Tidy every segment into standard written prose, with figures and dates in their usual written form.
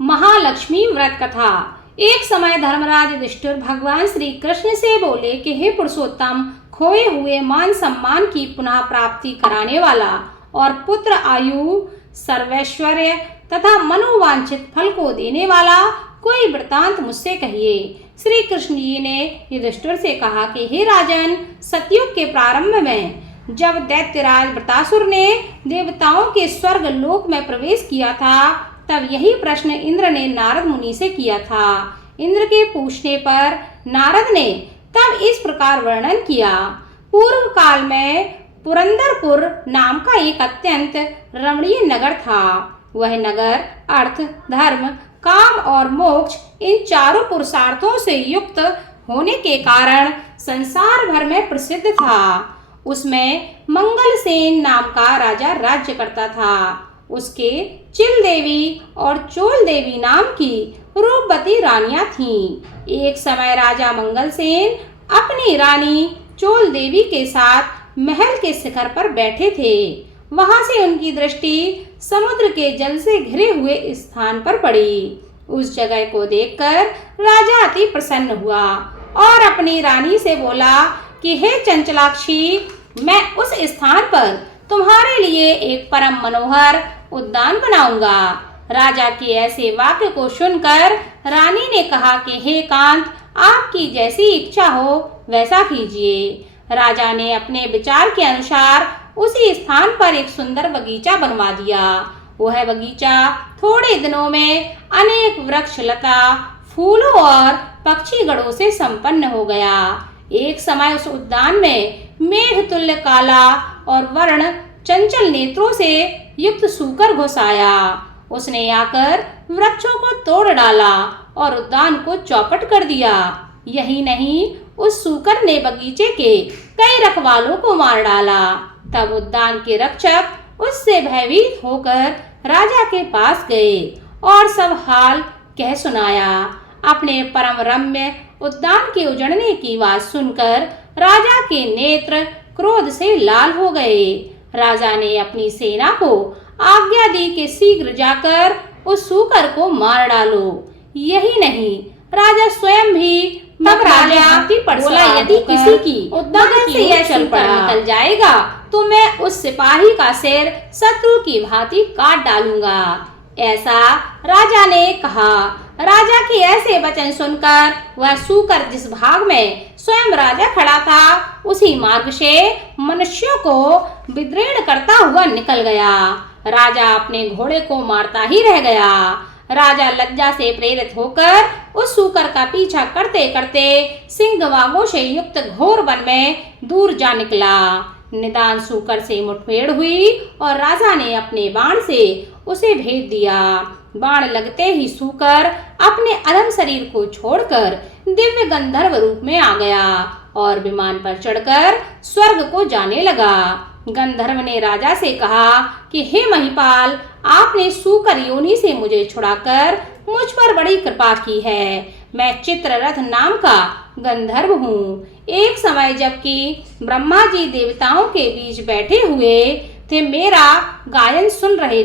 महालक्ष्मी व्रत कथा। एक समय धर्मराज युधिष्ठिर भगवान श्री कृष्ण से बोले कि हे पुरुषोत्तम, खोए हुए मान सम्मान की पुनः प्राप्ति कराने वाला और पुत्र आयु सर्वैश्वर्य तथा मनोवांछित फल को देने वाला कोई वृतांत मुझसे कहिए। श्री कृष्ण जी ने युधिष्ठिर से कहा कि हे राजन, सतयुग के प्रारंभ में जब दैत्यराज वृतासुर ने देवताओं के स्वर्ग लोक में प्रवेश किया था, तब यही प्रश्न इंद्र ने नारद मुनि से किया था। इंद्र के पूछने पर नारद ने तब इस प्रकार वर्णन किया। पूर्व काल में पुरंदरपुर नाम का एक अत्यंत रमणीय नगर था। वह नगर अर्थ, धर्म, काम और मोक्ष इन चारों पुरुषार्थों से युक्त होने के कारण संसार भर में प्रसिद्ध था। उसमें मंगलसेन नाम का राजा राज्य करता था। उसके चिल देवी और चोल देवी नाम की रूपवती रानियां थीं। एक समय राजा मंगलसेन अपनी रानी चोल देवी के साथ महल के शिखर पर बैठे थे। वहां से उनकी दृष्टि समुद्र के जल से घिरे हुए स्थान पर पड़ी। उस जगह को देखकर राजा अति प्रसन्न हुआ और अपनी रानी से बोला कि हे चंचलाक्षी, मैं उस स्थान पर तुम्हारे लिए एक परम मनोहर उद्यान बनाऊंगा। राजा के ऐसे वाक्य को सुनकर रानी ने कहा कि हे कांत, आपकी जैसी इच्छा हो वैसा कीजिए। राजा ने अपने विचार के अनुसार उसी स्थान पर एक सुंदर बगीचा बनवा दिया। वह बगीचा थोड़े दिनों में अनेक वृक्ष, लता, फूलों और पक्षीगणों से संपन्न हो गया। एक समय उस उद्यान में मेघ तुल्य काला और वर्ण चंचल नेत्रों से युक्त सूकर घुस आया। उसने आकर वृक्षों को तोड़ डाला और उद्यान को चौपट कर दिया। यही नहीं, उस सूकर ने बगीचे के कई रखवालों को मार डाला। तब उद्यान के रक्षक उससे भयभीत होकर राजा के पास गए और सब हाल कह सुनाया। अपने परम रम्य उद्यान के उजड़ने की बात सुनकर राजा के नेत्र क्रोध से लाल हो गए। राजा ने अपनी सेना को आज्ञा दी कि शीघ्र जाकर उस सूकर को मार डालो। यही नहीं, राजा स्वयं भी तब राजा बोला, यदि किसी की उद्यान से यह चल पड़ा निकल जाएगा तो मैं उस सिपाही का सिर शत्रु की भांति काट डालूंगा। ऐसा राजा ने कहा। राजा के ऐसे वचन सुनकर वह सूकर जिस भाग में स्वयं राजा खड़ा था, उसी मार्ग से मनुष्यों को विदीर्ण करता हुआ निकल गया। राजा अपने घोड़े को मारता ही रह गया। राजा लज्जा से प्रेरित होकर उस सूकर का पीछा करते करते सिंह बाघों से युक्त घोर वन में दूर जा निकला। निदान सूकर से मुठभेड़ हुई और राजा ने अपने बाण से उसे भेद दिया। बाण लगते ही सूकर अपने अधम शरीर को छोड़कर दिव्य गंधर्व रूप में आ गया और विमान पर चढ़कर स्वर्ग को जाने लगा। गंधर्व ने राजा से कहा कि हे महिपाल, आपने सूकर योनि से मुझे छुड़ाकर मुझ पर बड़ी कृपा की है। मैं चित्ररथ नाम का गंधर्व हूँ। एक समय जबकि ब्रह्मा जी देवताओं के बीच बैठे हुए थे, मेरा गायन सुन रहे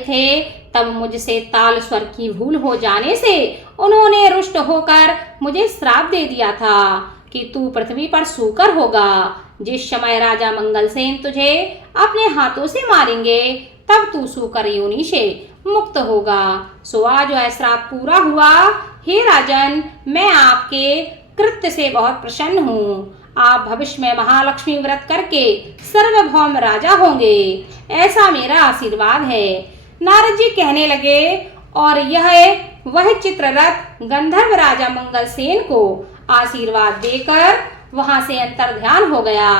थे, तब मुझसे ताल स्वर की भूल हो जाने से उन्होंने रुष्ट होकर मुझे श्राप दे दिया था कि तू पृथ्वी पर सूकर होगा। जिस समय राजा मंगलसेन तुझे अपने हाथों से मारेंगे, तब तू सूकर योनि से मुक्त होगा। सो आज वह श्राप पूरा हुआ। हे राजन, मैं आपके कृत्य से बहुत प्रसन्न हूँ। आप भविष्य में महालक्ष्मी व्रत करके सर्वभौम राजा होंगे, ऐसा मेरा आशीर्वाद है। नारद जी कहने लगे और यह वह चित्ररथ गंधर्व राजा मंगलसेन को आशीर्वाद देकर वहां से अंतर्ध्यान हो गया।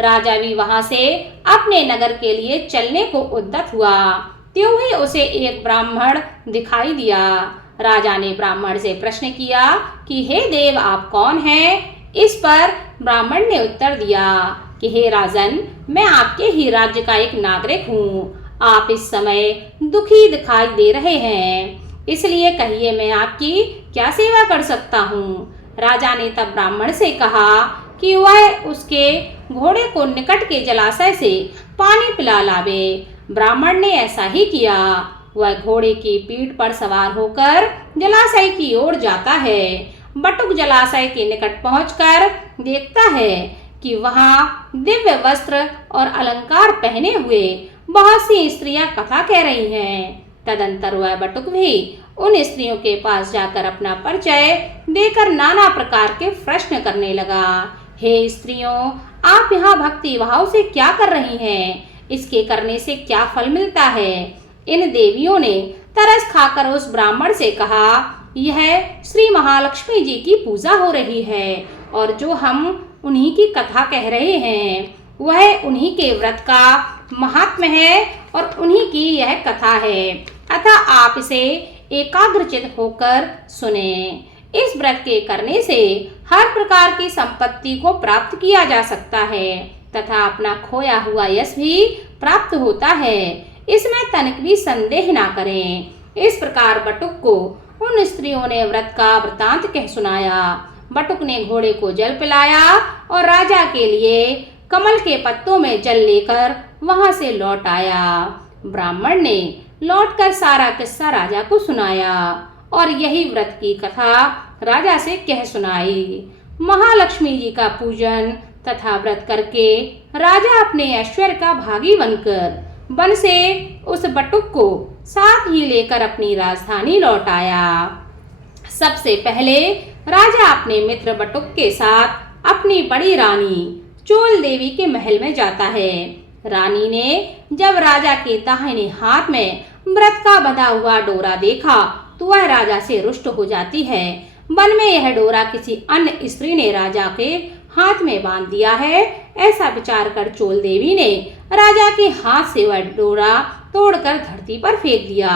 राजा भी वहां से अपने नगर के लिए चलने को उद्यत हुआ। त्यों ही उसे एक ब्राह्मण दिखाई दिया। राजा ने ब्राह्मण से प्रश्न किया कि हे देव, आप कौन हैं? इस पर ब्राह्मण ने उत्तर दिया कि हे राजन, मैं आपके ही राज्य का एक नागरिक हूँ। आप इस समय दुखी दिखाई दे रहे हैं, इसलिए कहिए मैं आपकी क्या सेवा कर सकता हूँ। राजा ने तब ब्राह्मण से कहा कि वह उसके घोड़े को निकट के जलाशय से पानी पिला लावे। ब्राह्मण ने ऐसा ही किया। वह घोड़े की पीठ पर सवार होकर जलाशय की ओर जाता है। बटुक जलाशय के निकट पहुंचकर देखता है कि वहां दिव्य वस्त्र और अलंकार पहने हुए बहुत सी स्त्रियां कथा कह रही हैं। तदंतर वह बटुक भी उन स्त्रियों के पास जाकर अपना परिचय देकर नाना प्रकार के प्रश्न करने लगा। हे स्त्रियों, आप यहाँ भक्ति भाव से क्या कर रही हैं? इसके करने से क्या फल मिलता है? इन देवियों ने तरस खाकर उस ब्राह्मण से कहा, यह श्री महालक्ष्मी जी की पूजा हो रही है और जो हम उन्हीं की कथा कह रहे हैं वह उन्हीं के व्रत का महात्म्य है और उन्हीं की यह कथा है। अतः आप इसे एकाग्रचित होकर सुने। इस व्रत के करने से हर प्रकार की संपत्ति को प्राप्त किया जा सकता है तथा अपना खोया हुआ यश भी प्राप्त होता है। इसमें तनिक भी संदेह ना करें। इस प्रकार बटुक को उन स्त्रियों ने व्रत का वृतांत कह सुनाया। बटुक ने घोड़े को जल पिलाया और राजा के लिए कमल के पत्तों में जल लेकर वहां से लौट आया। ब्राह्मण ने लौटकर सारा किस्सा राजा को सुनाया और यही व्रत की कथा राजा से कह सुनाई। महालक्ष्मी जी का पूजन तथा व्रत करके राजा अपने ऐश्वर्य का भागी बनकर वन से उस बटुक को साथ ही लेकर अपनी राजधानी लौट आया। सबसे पहले राजा अपने मित्र बटुक के साथ अपनी बड़ी रानी चोल देवी के महल में जाता है। रानी ने जब राजा के दाहिने हाथ में व्रत का बंधा हुआ डोरा देखा तो वह राजा से रुष्ट हो जाती है। वन में यह डोरा किसी अन्य स्त्री ने राजा के हाथ में बांध दिया है, ऐसा विचार कर चोल देवी ने राजा के हाथ से वह डोरा तोड़कर धरती पर फेंक दिया।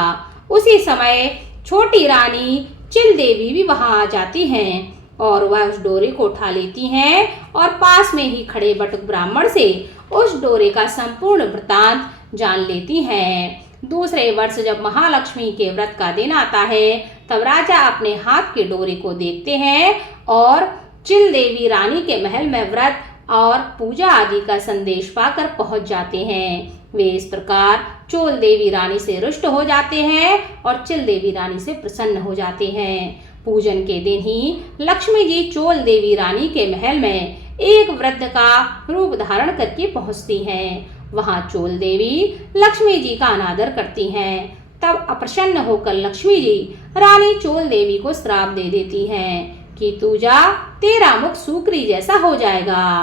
उसी समय छोटी रानी चिल देवी भी वहां आ जाती हैं और वह उस डोरे को उठा लेती हैं और पास में ही खड़े बटुक ब्राह्मण से उस डोरे का संपूर्ण वृतांत जान लेती हैं। दूसरे वर्ष जब महालक्ष्मी के व्रत का दिन आता है तब राजा अपने हाथ के डोरे को देखते हैं और चिल देवी रानी के महल में व्रत और पूजा आदि का संदेश पाकर पहुंच जाते हैं। वे इस प्रकार चोल देवी रानी से रुष्ट हो जाते हैं और चिल देवी रानी से प्रसन्न हो जाते हैं। पूजन के दिन ही लक्ष्मी जी चोल देवी रानी के महल में एक वृद्ध का रूप धारण करके पहुंचती हैं। वहां चोल देवी लक्ष्मी जी का अनादर करती हैं। तब अप्रसन्न होकर लक्ष्मी जी रानी चोल देवी को श्राप दे देती हैं कि तू जा, तेरा मुख सूकरी जैसा हो जाएगा।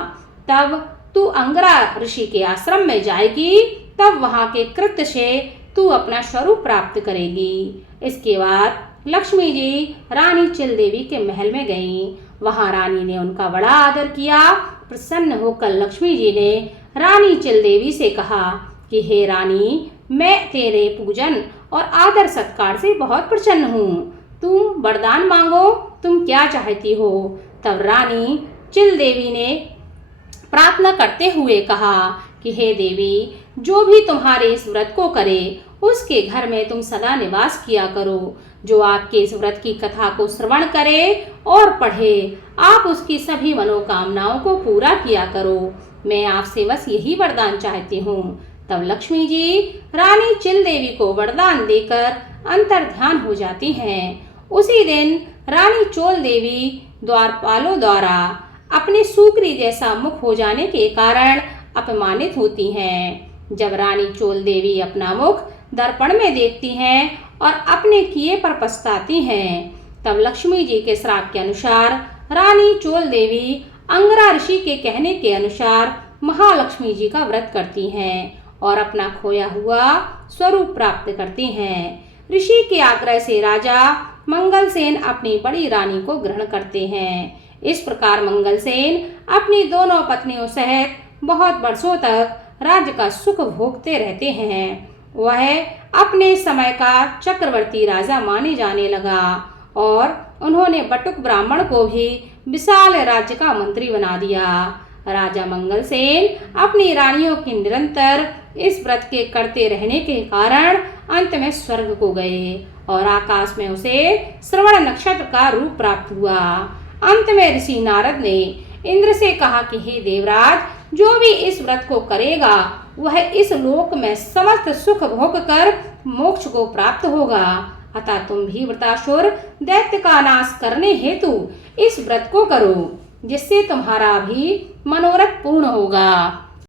तब तू अंगरा ऋषि के आश्रम में जाएगी, तब वहां के कृत्य से तू अपना स्वरूप प्राप्त करेगी। इसके बाद लक्ष्मी जी रानी चिल देवी के महल में गईं। वहां रानी ने उनका बड़ा आदर किया। प्रसन्न होकर लक्ष्मी जी ने रानी चिल देवी से कहा कि हे रानी, मैं तेरे पूजन और आदर सत्कार से बहुत प्रसन्न हूँ। तुम वरदान मांगो, तुम क्या चाहती हो? तब रानी चिल देवी ने प्रार्थना करते हुए कहा कि हे देवी, जो भी तुम्हारे इस व्रत को करे उसके घर में तुम सदा निवास किया करो। जो आपके इस व्रत की कथा को श्रवण करे और पढ़े, आप उसकी सभी मनोकामनाओं को पूरा किया करो। मैं आपसे बस यही वरदान चाहती हूँ। तब लक्ष्मी जी रानी चिल देवी को वरदान देकर अंतर ध्यान हो जाती हैं। उसी दिन रानी चोल देवी द्वारपालों द्वारा अपने सूकरी जैसा मुख हो जाने के कारण अपमानित होती हैं। जब रानी चोल देवी अपना मुख दर्पण में देखती हैं और अपने किए पर पछताती हैं, तब लक्ष्मी जी के श्राप के अनुसार रानी चोल देवी अंगरा ऋषि के कहने के अनुसार महालक्ष्मी जी का व्रत करती हैं और अपना खोया हुआ स्वरूप प्राप्त करती हैं। ऋषि के आग्रह से राजा मंगलसेन अपनी बड़ी रानी को ग्रहण करते हैं। इस प्रकार मंगलसेन अपनी दोनों पत्नियों सहित बहुत वर्षों तक राज्य का सुख भोगते रहते हैं। वह अपने समय का चक्रवर्ती राजा माने जाने लगा और उन्होंने बटुक ब्राह्मण को भी विशाल राज्य का मंत्री बना दिया। राजा मंगलसेन अपनी रानियों की निरंतर इस व्रत के करते रहने के कारण अंत में स्वर्ग को गए और आकाश में उसे श्रवण नक्षत्र का रूप प्राप्त हुआ। अंत में ऋषि नारद ने इंद्र से कहा कि हे देवराज, जो भी इस व्रत को करेगा वह इस लोक में समस्त सुख भोग कर मोक्ष को प्राप्त होगा। अतः तुम भी वृतासुर दैत्य का नाश करने हेतु इस व्रत को करो, जिससे तुम्हारा भी मनोरथ पूर्ण होगा।